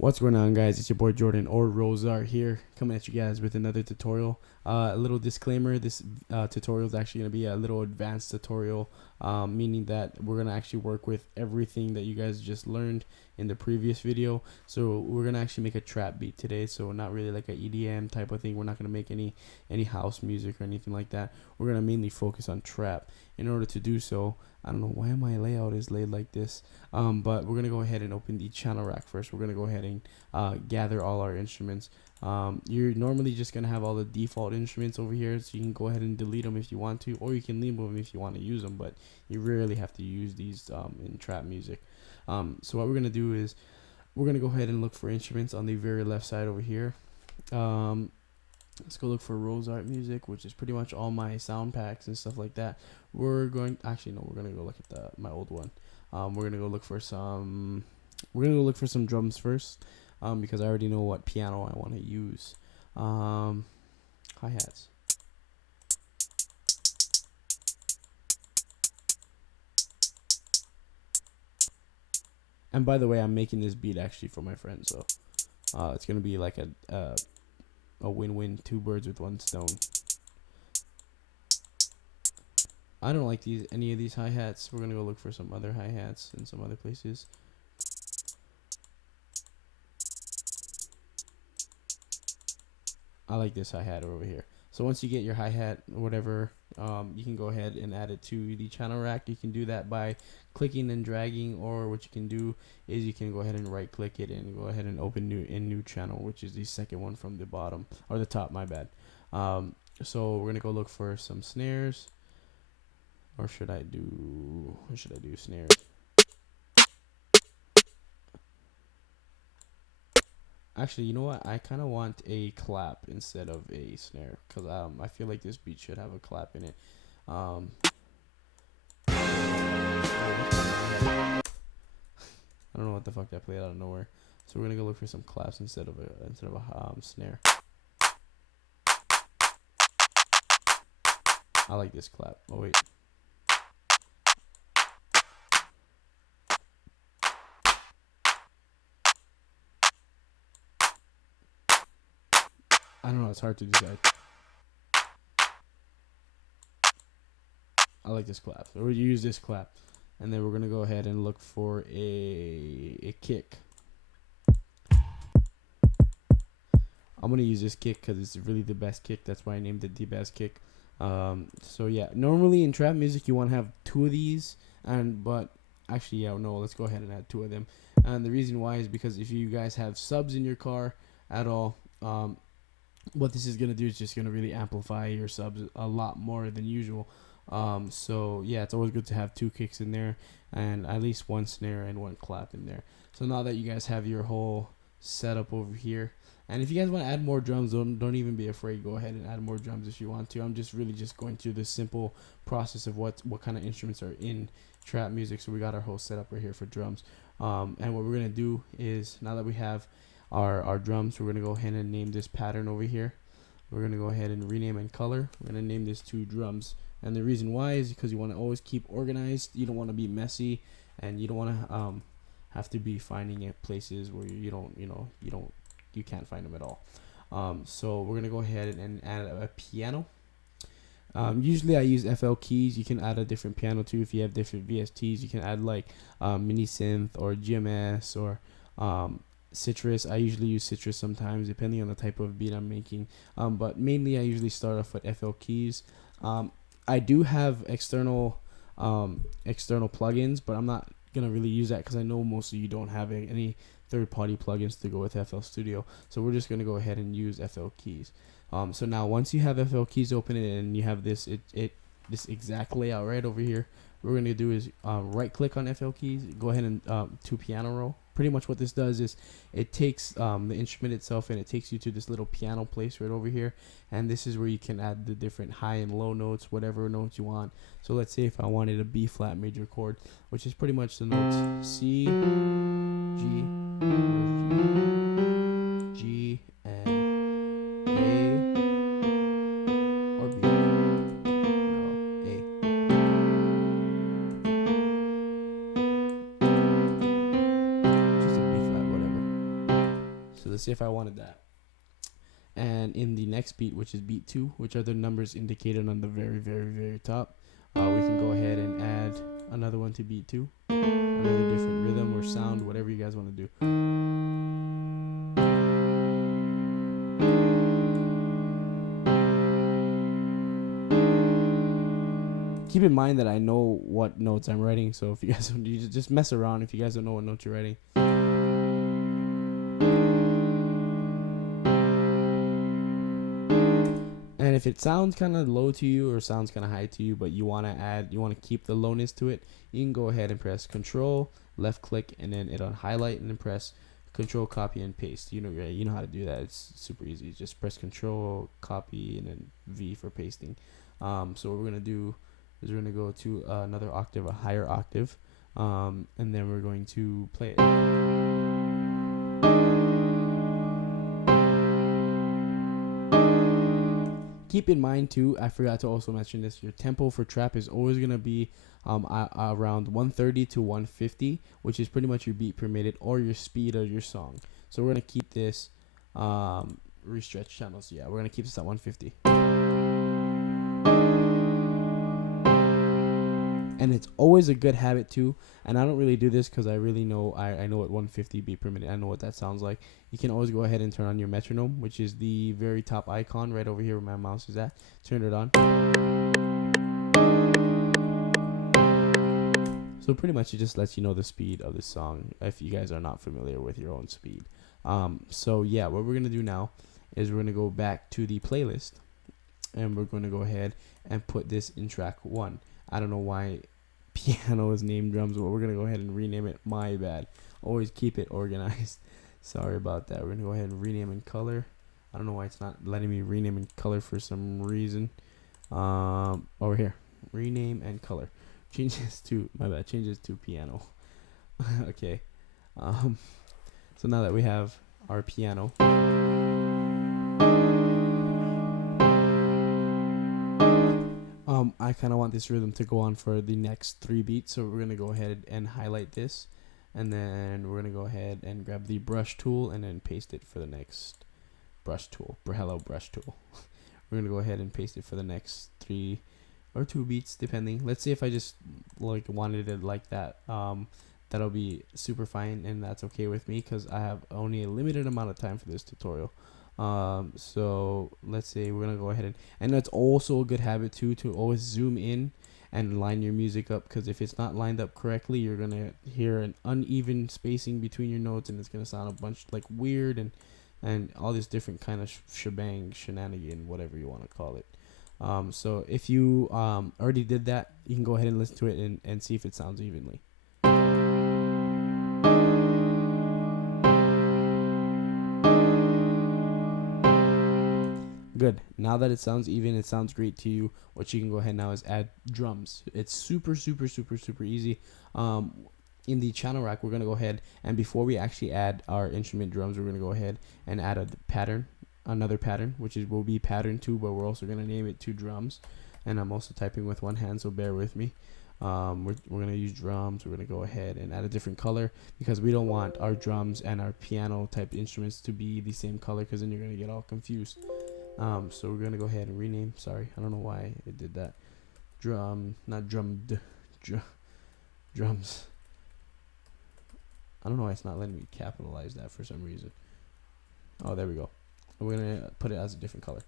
What's going on, guys? It's your boy Jordan or Rosar here, coming at you guys with another tutorial. A little disclaimer: this tutorial is actually going to be a little advanced tutorial, meaning that we're going to actually work with everything that you guys just learned in the previous video. So we're going to actually make a trap beat today, so not really like a EDM type of thing. We're not going to make any house music or anything like that. We're going to mainly focus on trap. In order to do so, I don't know why my layout is laid like this, but we're going to go ahead and open the channel rack first. We're going to go ahead and gather all our instruments. You're normally just going to have all the default instruments over here, so you can go ahead and delete them if you want to, or you can leave them if you want to use them, but you rarely have to use these in trap music. So what we're going to do is we're going to go ahead and look for instruments on the very left side over here. Let's go look for Rose Art Music, which is pretty much all my sound packs and stuff like that. We're going to go look at my old one. We're gonna go look for some drums first, because I already know what piano I want to use. Hi-hats. And by the way, I'm making this beat actually for my friend, so it's gonna be like a win-win, two birds with one stone. I don't like any of these hi-hats. We're gonna go look for some other hi-hats in some other places. I like this hi-hat over here. So once you get your hi-hat or whatever, you can go ahead and add it to the channel rack. You can do that by clicking and dragging, or what you can do is you can go ahead and right click it and go ahead and open new channel, which is the second one from the bottom, or the top, my bad. So we're gonna go look for some snares, or should I do snares? Actually, you know what? I kind of want a clap instead of a snare, because I feel like this beat should have a clap in it. I don't know what the fuck that played out of nowhere. So we're gonna go look for some claps instead of a snare. I like this clap. Oh wait. I don't know, it's hard to decide. I like this clap. So we'll use this clap. And then we're going to go ahead and look for a kick. I'm going to use this kick because it's really the best kick. That's why I named it the best kick. So yeah, normally in trap music you want to have two of these. But actually, yeah, no, let's go ahead and add two of them. And the reason why is because if you guys have subs in your car at all, what this is going to do is just going to really amplify your subs a lot more than usual. So yeah, it's always good to have two kicks in there and at least one snare and one clap in there. So now that you guys have your whole setup over here, and if you guys want to add more drums, don't even be afraid. Go ahead and add more drums if you want to. I'm just really going through the simple process of what kind of instruments are in trap music. So we got our whole setup right here for drums. And what we're gonna do is, now that we have our drums, we're gonna go ahead and name this pattern over here. We're gonna go ahead and rename and color. We're gonna name this to drums. And the reason why is because you want to always keep organized. You don't want to be messy, and you don't want to have to be finding it places where you can't find them at all. So we're gonna go ahead and add a piano. Usually I use FL keys. You can add a different piano too if you have different VSTs. You can add like mini synth or GMS or Citrus. I usually use Citrus sometimes depending on the type of beat I'm making. But mainly I usually start off with FL keys. I do have external plugins, but I'm not gonna really use that because I know most of you don't have any third-party plugins to go with FL Studio. So we're just gonna go ahead and use FL keys. So now once you have FL keys open and you have this exact layout right over here, what we're gonna do is right-click on FL keys, go ahead and to piano roll. Pretty much what this does is it takes the instrument itself and it takes you to this little piano place right over here, and this is where you can add the different high and low notes, whatever notes you want. So let's say if I wanted a B flat major chord, which is pretty much the notes C, G, G, and A, or B. No, A. Just a B flat, whatever. So let's see if I wanted that. And in the next beat, which is beat 2, which are the numbers indicated on the very top, we can go ahead and add another one to beat 2, another different rhythm or sound, whatever you guys want to do. Keep in mind that I know what notes I'm writing, so if you guys don't, you just mess around if you guys don't know what notes you're writing. And if it sounds kind of low to you or sounds kind of high to you, but you want to keep the lowness to it, you can go ahead and press Control, left click, and then it'll highlight, and then press Control, copy, and paste. You know how to do that. It's super easy. Just press Control, copy, and then V for pasting. So what we're gonna do is we're gonna go to another octave, a higher octave, and then we're going to play it. Keep in mind too, I forgot to also mention this, your tempo for trap is always going to be around 130 to 150, which is pretty much your beat per minute or your speed of your song. So we're going to keep this restretch channels. Yeah, we're going to keep this at 150. And it's always a good habit too, and I don't really do this because I really know I know what 150 beat per minute, I know what that sounds like. You can always go ahead and turn on your metronome, which is the very top icon right over here where my mouse is at. Turn it on. So pretty much it just lets you know the speed of the song if you guys are not familiar with your own speed. So yeah, what we're gonna do now is we're gonna go back to the playlist, and we're gonna go ahead and put this in track 1. I don't know why piano is named drums, but we're going to go ahead and rename it. My bad. Always keep it organized. Sorry about that. We're going to go ahead and rename in color. I don't know why it's not letting me rename in color for some reason. Over here. Rename and color. Changes to, my bad, changes to piano. Okay. So now that we have our piano. I kind of want this rhythm to go on for the next 3 beats, so we're going to go ahead and highlight this, and then we're going to go ahead and grab the brush tool and then paste it for the next brush tool. Hello, brush tool. We're going to go ahead and paste it for the next 3 or 2 beats, depending. Let's see if I just wanted it like that. That'll be super fine, and that's okay with me because I have only a limited amount of time for this tutorial. So let's say we're gonna go ahead and that's also a good habit too, to always zoom in and line your music up, because if it's not lined up correctly, you're gonna hear an uneven spacing between your notes, and it's gonna sound a bunch like weird and all this different kind of shenanigan, whatever you want to call it. So if you already did that, you can go ahead and listen to it and see if it sounds evenly. Good. Now that it sounds even, it sounds great to you. What you can go ahead now is add drums. It's super easy. In the channel rack, we're going to go ahead, and before we actually add our instrument drums, we're going to go ahead and add a pattern, another pattern, which will be pattern 2, but we're also going to name it to drums. And I'm also typing with one hand, so bear with me. We're going to use drums. We're going to go ahead and add a different color, because we don't want our drums and our piano type instruments to be the same color, because then you're going to get all confused. So we're going to go ahead and rename. Sorry, I don't know why it did that. Not drummed. Drums. I don't know why it's not letting me capitalize that for some reason. Oh, there we go. We're going to put it as a different color.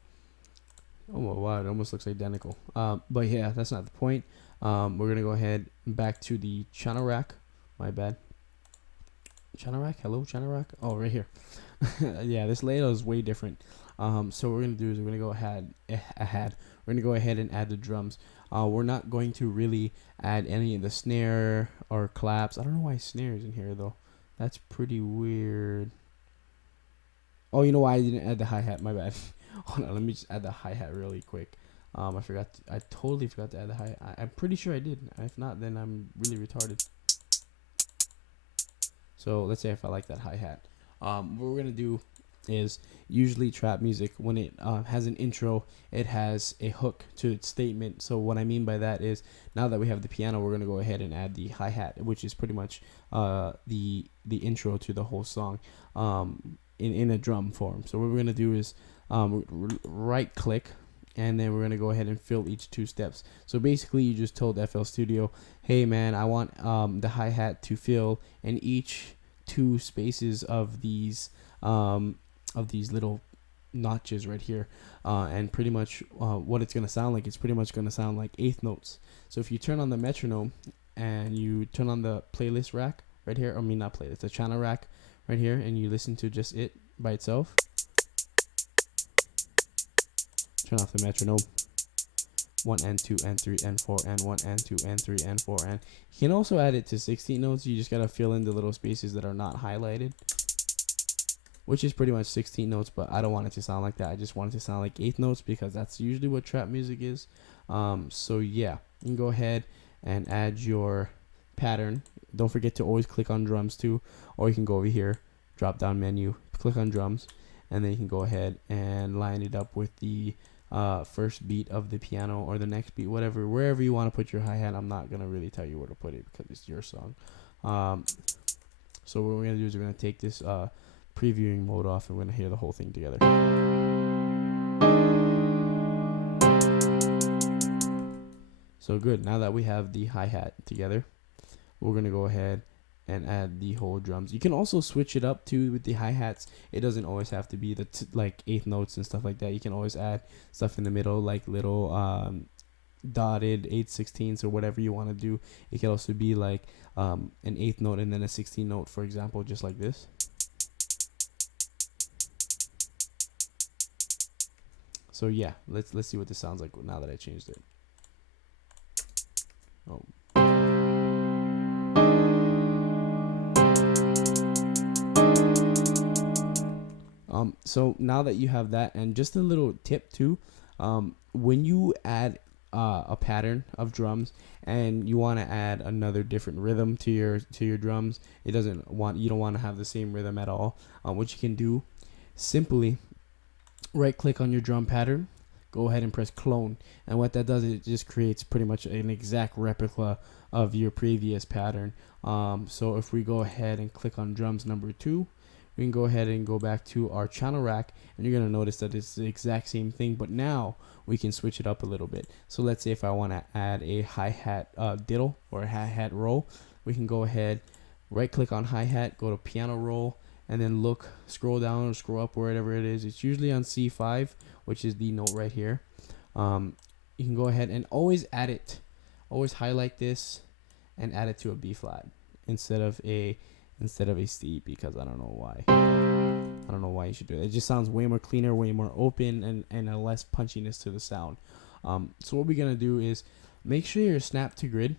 Oh, wow, it almost looks identical. But yeah, that's not the point. We're going to go ahead back to the channel rack. My bad. Channel rack? Hello, channel rack? Oh, right here. Yeah, this layout is way different. So what we're going to do is we're going to go ahead and add the drums. We're not going to really add any of the snare or claps. I don't know why snare is in here, though. That's pretty weird. Oh, you know why I didn't add the hi-hat? My bad. Hold on, let me just add the hi-hat really quick. I totally forgot to add the hi-hat. I'm pretty sure I did. If not, then I'm really retarded. So let's say if I like that hi-hat. What we're going to do is usually trap music, when it has an intro, it has a hook to its statement. So what I mean by that is, now that we have the piano, we're gonna go ahead and add the hi-hat, which is pretty much the intro to the whole song, in a drum form. So what we're gonna do is right click, and then we're gonna go ahead and fill each two steps. So basically, you just told FL Studio, hey man, I want the hi-hat to fill in each two spaces of these little notches right here, and pretty much what it's gonna sound like, it's pretty much gonna sound like eighth notes. So if you turn on the metronome and you turn on the playlist rack right here, I mean not playlist, the channel rack right here, and you listen to just it by itself. Turn off the metronome. 1 and 2 and 3 and 4 and 1 and 2 and 3 and 4, and you can also add it to 16 notes. You just gotta fill in the little spaces that are not highlighted, which is pretty much 16 notes, but I don't want it to sound like that. I just want it to sound like eighth notes, because that's usually what trap music is. So yeah, you can go ahead and add your pattern. Don't forget to always click on drums too, or you can go over here, drop down menu, click on drums, and then you can go ahead and line it up with the first beat of the piano, or the next beat, whatever, wherever you want to put your hi-hat. I'm not gonna really tell you where to put it because it's your song. So what we're gonna do is we're gonna take this previewing mode off, and we're gonna hear the whole thing together. So good. Now that we have the hi-hat together, we're gonna go ahead and add the whole drums. You can also switch it up too with the hi-hats. It doesn't always have to be the like eighth notes and stuff like that. You can always add stuff in the middle, like little dotted 8/16ths or whatever you want to do. It can also be like an eighth note and then a 16th note, for example, just like this. So yeah, let's see what this sounds like now that I changed it. Oh. So now that you have that, and just a little tip too, when you add a pattern of drums and you want to add another different rhythm to your drums, you don't want to have the same rhythm at all. What you can do, simply right click on your drum pattern, go ahead and press clone, and what that does is it just creates pretty much an exact replica of your previous pattern. So if we go ahead and click on drums number 2, we can go ahead and go back to our channel rack, and you're going to notice that it's the exact same thing, but now we can switch it up a little bit. So let's say if I want to add a hi-hat diddle or a hi-hat roll, we can go ahead, right click on hi-hat, go to piano roll, and then scroll down or scroll up wherever it is. It's usually on C5, which is the note right here. You can go ahead and always highlight this and add it to a B flat instead of a C, because I don't know why. I don't know why you should do it. It just sounds way more cleaner, way more open, and a less punchiness to the sound. So what we're gonna do is make sure your snap to grid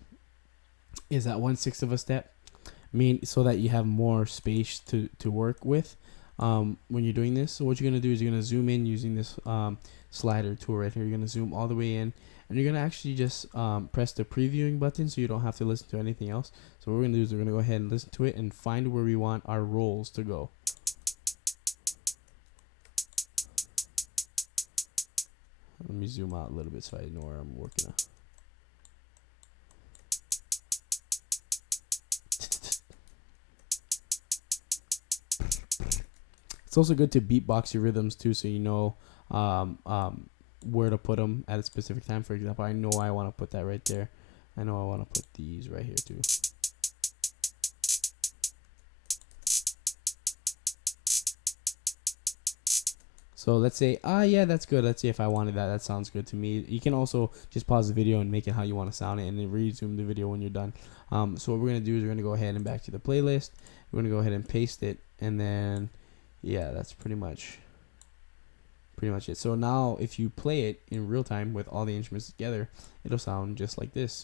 is at 1/6 of a step, so that you have more space to work with when you're doing this. So what you're gonna do is you're gonna zoom in using this slider tool right here. You're gonna zoom all the way in, and you're gonna actually just press the previewing button, so you don't have to listen to anything else. So what we're gonna do is we're gonna go ahead and listen to it and find where we want our rolls to go. Let me zoom out a little bit so I know where I'm working at. It's also good to beatbox your rhythms too, so you know where to put them at a specific time. For example, I know I want to put that right there. I know I want to put these right here too. So let's say, yeah, that's good. Let's see if I wanted that. That sounds good to me. You can also just pause the video and make it how you want to sound it, and then resume the video when you're done. So what we're going to do is we're going to go ahead and back to the playlist. We're going to go ahead and paste it, and then, yeah, that's pretty much it. So now if you play it in real time with all the instruments together, it'll sound just like this.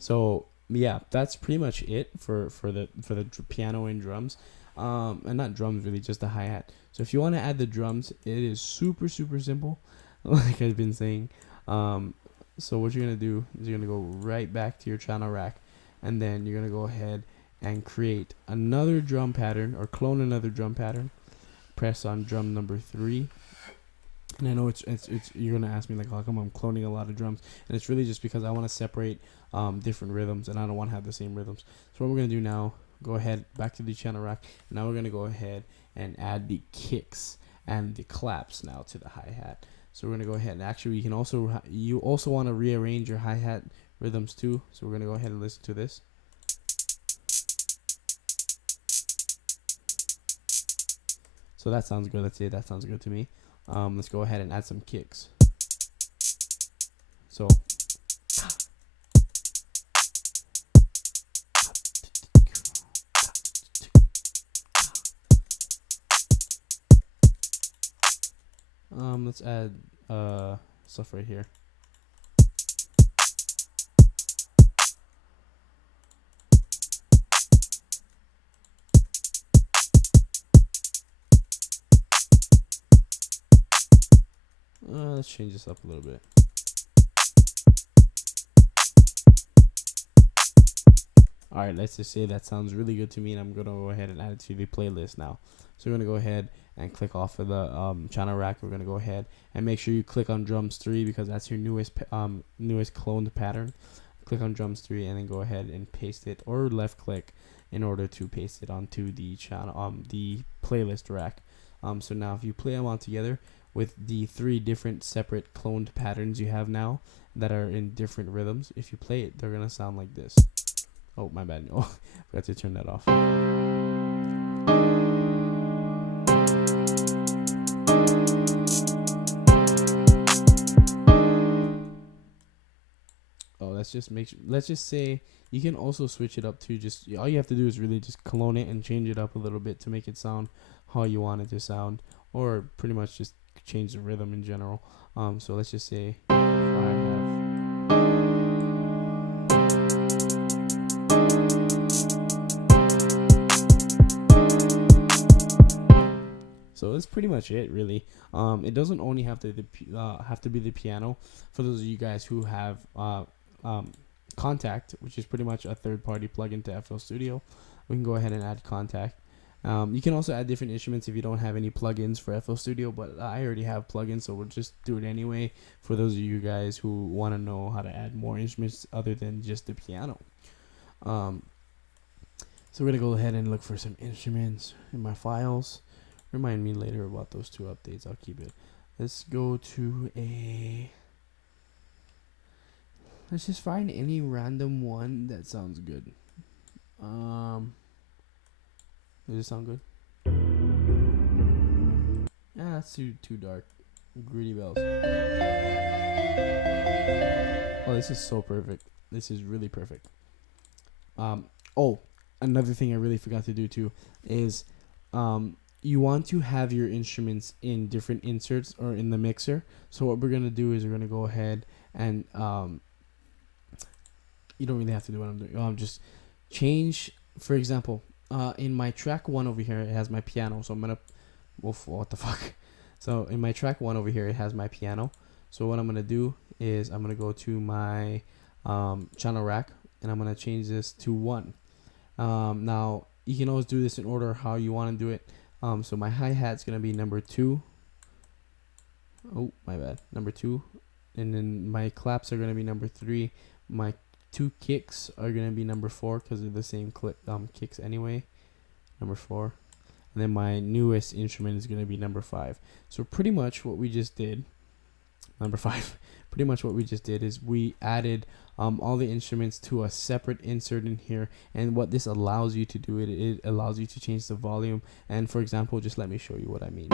So yeah, that's pretty much it for the piano and drums, and not drums really, just the hi-hat. So if you want to add the drums, it is super simple, like I've been saying. So what you're gonna do is you're gonna go right back to your channel rack, and then you're gonna go ahead and create another drum pattern, or clone another drum pattern. Press on drum number 3. And I know it's you're gonna ask me like, how come I'm cloning a lot of drums? And it's really just because I want to separate different rhythms, and I don't want to have the same rhythms. So what we're gonna do now, go ahead back to the channel rack. Now we're gonna go ahead and add the kicks and the claps now to the hi-hat. So we're gonna go ahead and actually you also want to rearrange your hi-hat rhythms too. So we're gonna go ahead and listen to this. So that sounds good. Let's say that sounds good to me. Let's go ahead and add some kicks. So let's add stuff right here. Let's change this up a little bit. Alright, let's just say that sounds really good to me, and I'm going to go ahead and add it to the playlist now. So we're going to go ahead and click off of the channel rack. We're going to go ahead and make sure you click on drums 3, because that's your newest cloned pattern. Click on drums 3 and then go ahead and paste it, or left click in order to paste it onto the channel the playlist rack. So now if you play them all together with the 3 different separate cloned patterns you have now that are in different rhythms, if you play it, they're gonna sound like this. Oh, my bad. Oh, forgot to turn that off. Oh, let's just say you can also switch it up to just, all you have to do is really just clone it and change it up a little bit to make it sound how you want it to sound, or pretty much just change the rhythm in general. So let's just say so that's pretty much it, really. It doesn't only have to be the piano. For those of you guys who have Kontakt, which is pretty much a third-party plugin to FL Studio, we can go ahead and add Kontakt. You can also add different instruments if you don't have any plugins for FL Studio, but I already have plugins, so we'll just do it anyway for those of you guys who want to know how to add more instruments other than just the piano. So we're going to go ahead and look for some instruments in my files. Remind me later about those 2 updates. I'll keep it. Let's go to let's just find any random one that sounds good. Does it sound good? Yeah, that's too dark. Greedy bells. Oh, this is so perfect. This is really perfect. Oh, another thing I really forgot to do too is you want to have your instruments in different inserts or in the mixer. So what we're gonna do is we're gonna go ahead and you don't really have to do what I'm doing. Just change, for example, in my track 1 over here, it has my piano. So I'm gonna, what the fuck? So in my track 1 over here, it has my piano. So what I'm gonna do is I'm gonna go to my channel rack, and I'm gonna change this to 1. Now you can always do this in order how you want to do it. So my hi-hat's gonna be number 2. Oh, my bad. Number 2. And then my claps are gonna be number 3. My 2 kicks are gonna be number 4 because they're the same kicks anyway. Number 4. And then my newest instrument is gonna be number 5. So pretty much what we just did, number 5. Pretty much what we just did is we added all the instruments to a separate insert in here, and what this allows you to do, it allows you to change the volume. And for example, just let me show you what I mean.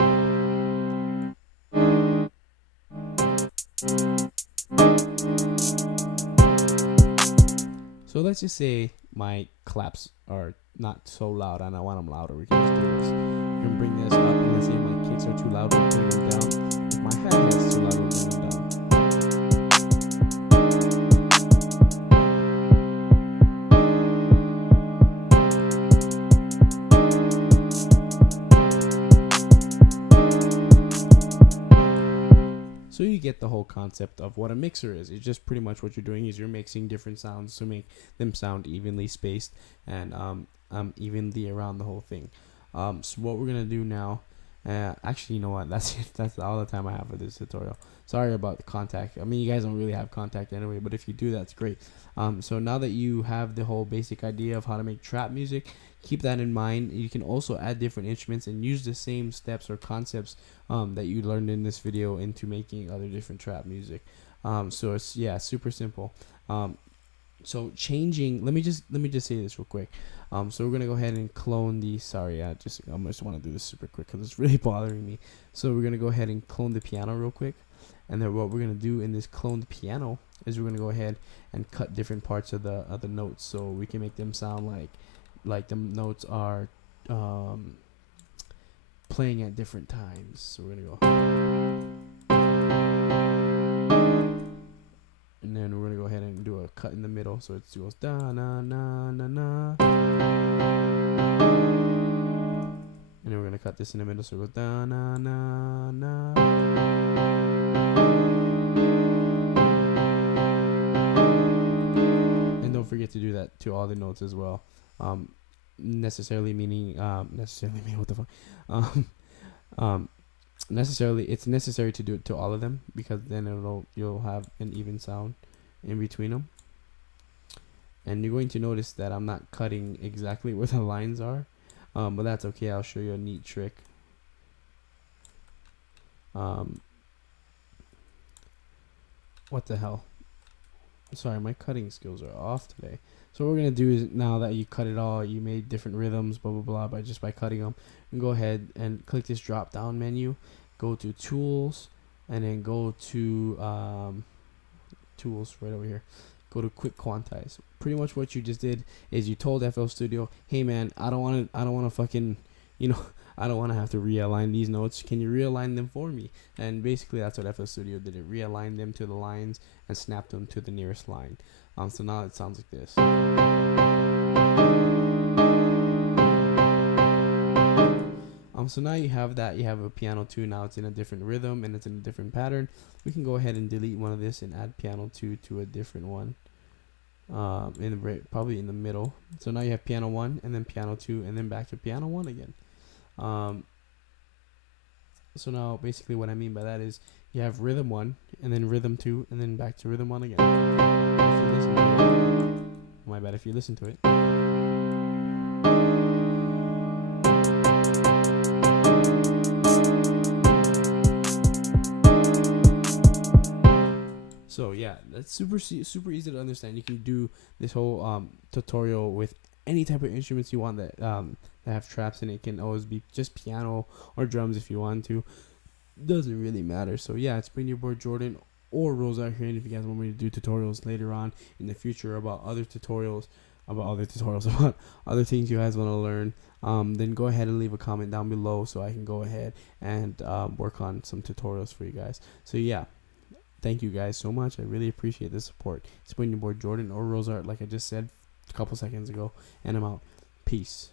So let's just say my claps are not so loud and I want them louder. We can just do this. We can bring this up, and let's say my kicks are too loud, we'll bring them down. If my hi-hat's too loud, we'll bring them down. So you get get the whole concept of what a mixer is. It's just pretty much what you're doing is you're mixing different sounds to make them sound evenly spaced and evenly around the whole thing. So what we're gonna do now, actually, you know what? That's it. That's all the time I have for this tutorial. Sorry about the contact. I mean, you guys don't really have contact anyway, but if you do, that's great. So now that you have the whole basic idea of how to make trap music, keep that in mind. You can also add different instruments and use the same steps or concepts that you learned in this video into making other different trap music. So it's super simple. So changing, let me just say this real quick. So we're gonna go ahead and clone the. Sorry, I just want to do this super quick because it's really bothering me. So we're gonna go ahead and clone the piano real quick, and then what we're gonna do in this cloned piano is we're gonna go ahead and cut different parts of the notes so we can make them sound like the notes are playing at different times. So we're gonna go, and then we're gonna go ahead and do a cut in the middle, so it goes da na na na na, and then we're gonna cut this in the middle, so it goes da na na na. And don't forget to do that to all the notes as well. Necessarily meaning what the fuck? Necessarily, it's necessary to do it to all of them because then you'll have an even sound in between them. And you're going to notice that I'm not cutting exactly where the lines are, but that's okay. I'll show you a neat trick. What the hell? Sorry, my cutting skills are off today. So what we're gonna do is, now that you cut it all, you made different rhythms, blah blah blah, by cutting them, and go ahead and click this drop down menu, go to tools, and then go to tools right over here. Go to quick quantize. Pretty much what you just did is you told FL Studio, hey man, I don't want to fucking, I don't want to have to realign these notes. Can you realign them for me? And basically that's what FL Studio did. It realigned them to the lines and snapped them to the nearest line. So now it sounds like this. So now you have that. You have a piano 2. Now it's in a different rhythm and it's in a different pattern. We can go ahead and delete one of this and add piano 2 to a different one. Probably in the middle. So now you have piano 1 and then piano 2 and then back to piano 1 again. So now basically what I mean by that is you have rhythm 1 and then rhythm 2 and then back to rhythm 1 again. If you listen to it, my bad, if you listen to it. So yeah, that's super easy to understand. You can do this whole tutorial with any type of instruments you want that have traps in it. It can always be just piano or drums if you want to. Doesn't really matter. So yeah, it's been your boy Jordan or Rose out here. And if you guys want me to do tutorials later on in the future about other tutorials about other things you guys want to learn, then go ahead and leave a comment down below so I can go ahead and work on some tutorials for you guys. So yeah, thank you guys so much. I really appreciate the support. It's been your boy Jordan or Rose Art, like I just said a couple seconds ago, and I'm out. Peace.